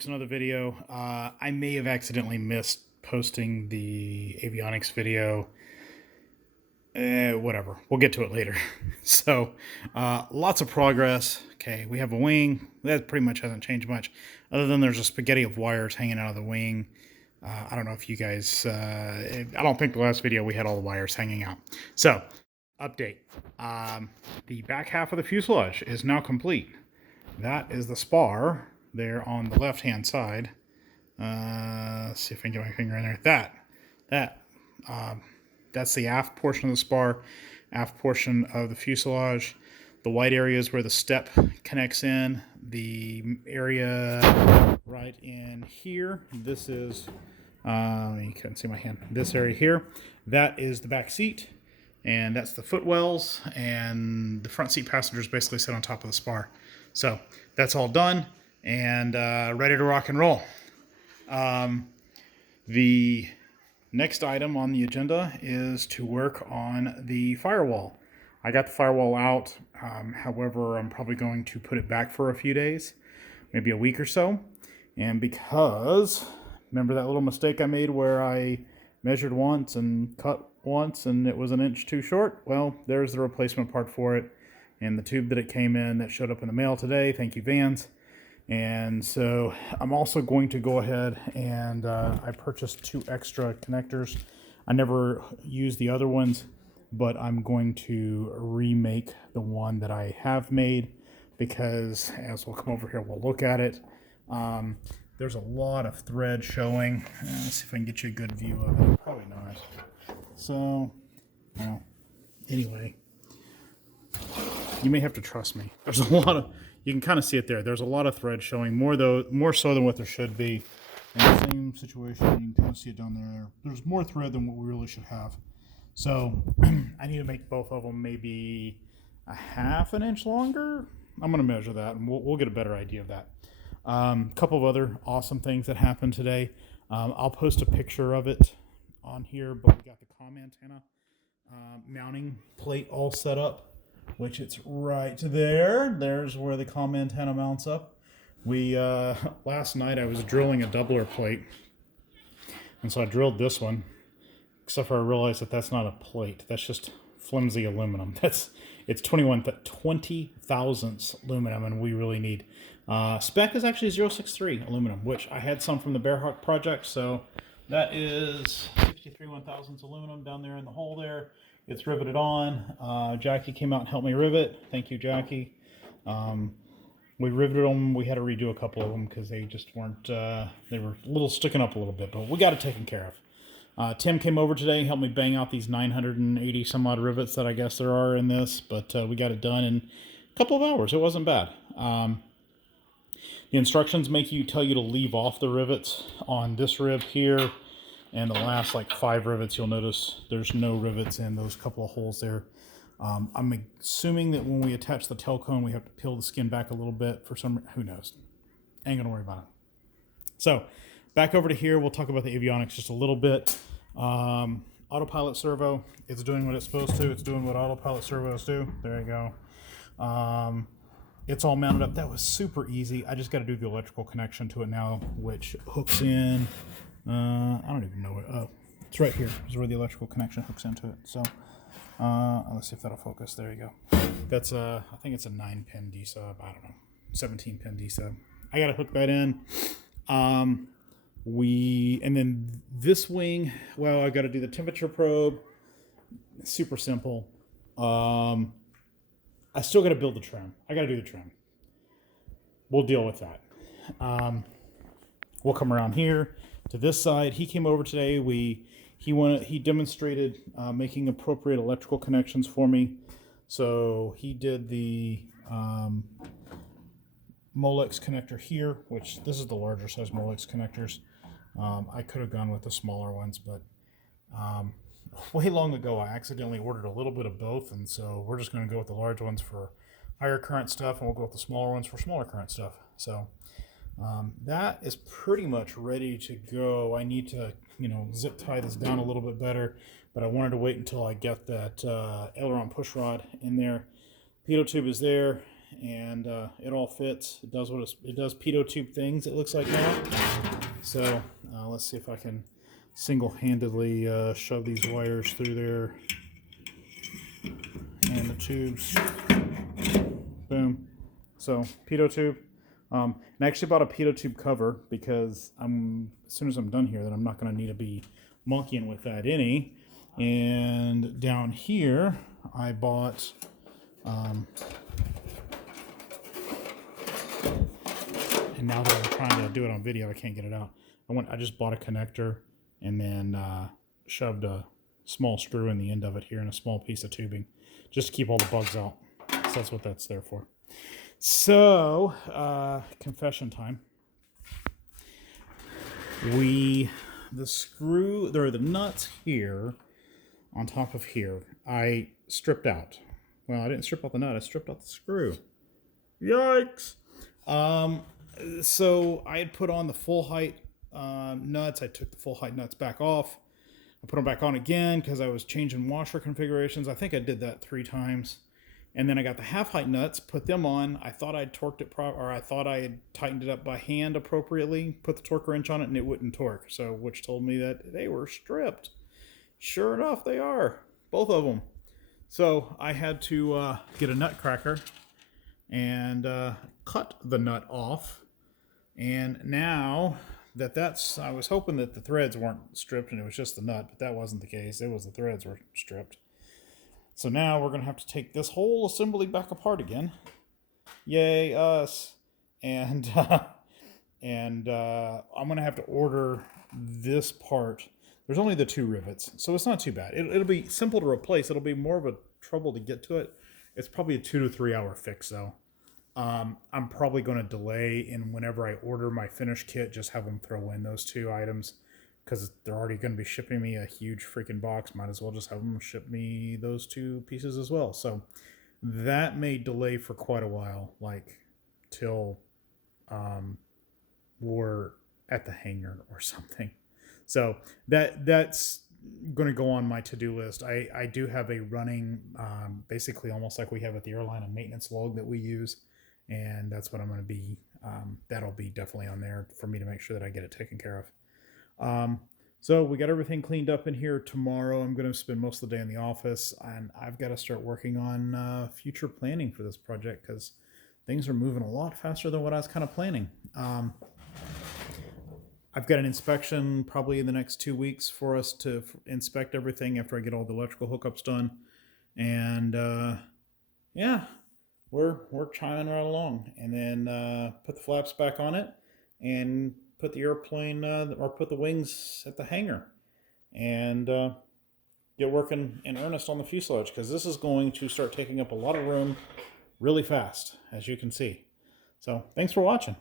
folks, another video. I may have accidentally missed posting the avionics video. Whatever, we'll get to it later. So lots of progress. Okay, we have a wing that pretty much hasn't changed much, other than there's a spaghetti of wires hanging out of the wing. I don't know if you guys, I don't think the last video we had all the wires hanging out. So update, the back half of the fuselage is now complete. That is the spar there on the left hand side. Let's see if I can get my finger in there. That's the aft portion of the spar, aft portion of the fuselage. The white area is where the step connects in. The area right in here, this is, you couldn't see my hand, this area here, that is the back seat, and that's the footwells, and the front seat passengers basically sit on top of the spar. So that's all done and ready to rock and roll. The next item on the agenda is to work on the firewall. I got the firewall out, however, I'm probably going to put it back for a few days, maybe a week or so. And because, remember that little mistake I made where I measured once and cut once and it was an inch too short? Well, there's the replacement part for it. And the tube that it came in that showed up in the mail today. Thank you, Vans. And so I'm also going to go ahead and I purchased 2 extra connectors. I never used the other ones, but I'm going to remake the one that I have made because as we'll come over here, we'll look at it. There's a lot of thread showing. Let's see if I can get you a good view of it. Probably not. So, well, anyway. You may have to trust me. There's a lot of, you can kind of see it there. There's a lot of thread showing, more so than what there should be. In the same situation, you can kind of see it down there. There's more thread than what we really should have. So I need to make both of them maybe a ½ an inch longer. I'm going to measure that and we'll get a better idea of that. A couple of other awesome things that happened today. I'll post a picture of it on here, but we got the comm antenna mounting plate all set up, which it's right there. There's where the comm antenna mounts up. We last night I was drilling a doubler plate, and so I drilled this one, except for I realized that that's not a plate. That's just flimsy aluminum. It's 20 thousandths aluminum, and we really need spec is actually 063 aluminum, which I had some from the Bearhawk project. So that is 63 1,000ths aluminum down there in the hole there. It's riveted on. Jackie came out and helped me rivet. Thank you, Jackie. We riveted them. We had to redo a couple of them because they just weren't, they were a little sticking up a little bit, but we got it taken care of. Tim came over today and helped me bang out these 980 some odd rivets that I guess there are in this, but we got it done in a couple of hours. It wasn't bad. The instructions tell you to leave off the rivets on this rib here. And the last like 5 rivets, you'll notice there's no rivets in those couple of holes there. I'm assuming that when we attach the tail cone, we have to peel the skin back a little bit for some, who knows. Ain't gonna worry about it. So back over to here, we'll talk about the avionics just a little bit. Autopilot servo, it's doing what it's supposed to. It's doing what autopilot servos do. There you go. It's all mounted up. That was super easy. I just got to do the electrical connection to it now, which hooks in. I don't even know it. Oh, it's right here. Is where the electrical connection hooks into it. So let's see if that'll focus. There you go. That's I think it's a 9-pin D sub. I don't know, 17-pin D sub. I gotta hook that in. And then this wing. Well, I got to do the temperature probe. Super simple. I still got to build the trim. I got to do the trim. We'll deal with that. We'll come around here to this side. He came over today. He demonstrated making appropriate electrical connections for me. So he did the Molex connector here, which this is the larger size Molex connectors. I could have gone with the smaller ones, but way long ago I accidentally ordered a little bit of both, and so we're just going to go with the large ones for higher current stuff, and we'll go with the smaller ones for smaller current stuff. So that is pretty much ready to go. I need to, zip tie this down a little bit better, but I wanted to wait until I get that aileron push rod in there. Pitot tube is there, and it all fits. It does it does pitot tube things, it looks like now. So let's see if I can single-handedly shove these wires through there and the tubes. Boom. So pitot tube. And I actually bought a pitot tube cover because as soon as I'm done here, then I'm not going to need to be monkeying with that any. And down here, I bought and now that I'm trying to do it on video, I can't get it out. I just bought a connector and then shoved a small screw in the end of it here and a small piece of tubing just to keep all the bugs out. So that's what that's there for. So, confession time. The nuts here on top of here, I stripped out. Well, I didn't strip out the nut, I stripped out the screw. Yikes! So I had put on the full height nuts. I took the full height nuts back off. I put them back on again because I was changing washer configurations. I think I did that 3 times. And then I got the half height nuts, put them on. I thought I'd torqued it I thought I had tightened it up by hand appropriately, put the torque wrench on it, and it wouldn't torque. So, which told me that they were stripped. Sure enough, they are. Both of them. So I had to get a nut cracker and cut the nut off. And now I was hoping that the threads weren't stripped and it was just the nut, but that wasn't the case. It was the threads were stripped. So now we're going to have to take this whole assembly back apart again. Yay, us. And I'm going to have to order this part. There's only the 2 rivets, so it's not too bad. It'll be simple to replace. It'll be more of a trouble to get to it. It's probably a 2 to 3 hour fix, though. I'm probably going to delay in whenever I order my finished kit, just have them throw in those 2 items. Because they're already going to be shipping me a huge freaking box. Might as well just have them ship me those 2 pieces as well. So that may delay for quite a while, like till we're at the hangar or something. So that's going to go on my to-do list. I do have a running, basically almost like we have at the airline, a maintenance log that we use. And that's what I'm going to be, that'll be definitely on there for me to make sure that I get it taken care of. So we got everything cleaned up in here. Tomorrow I'm going to spend most of the day in the office, and I've got to start working on future planning for this project because things are moving a lot faster than what I was kind of planning. I've got an inspection probably in the next 2 weeks for us to inspect everything after I get all the electrical hookups done. And yeah, we're chiming right along. And then put the flaps back on it and put the airplane or put the wings at the hangar and get working in earnest on the fuselage, because this is going to start taking up a lot of room really fast, as you can see. So thanks for watching.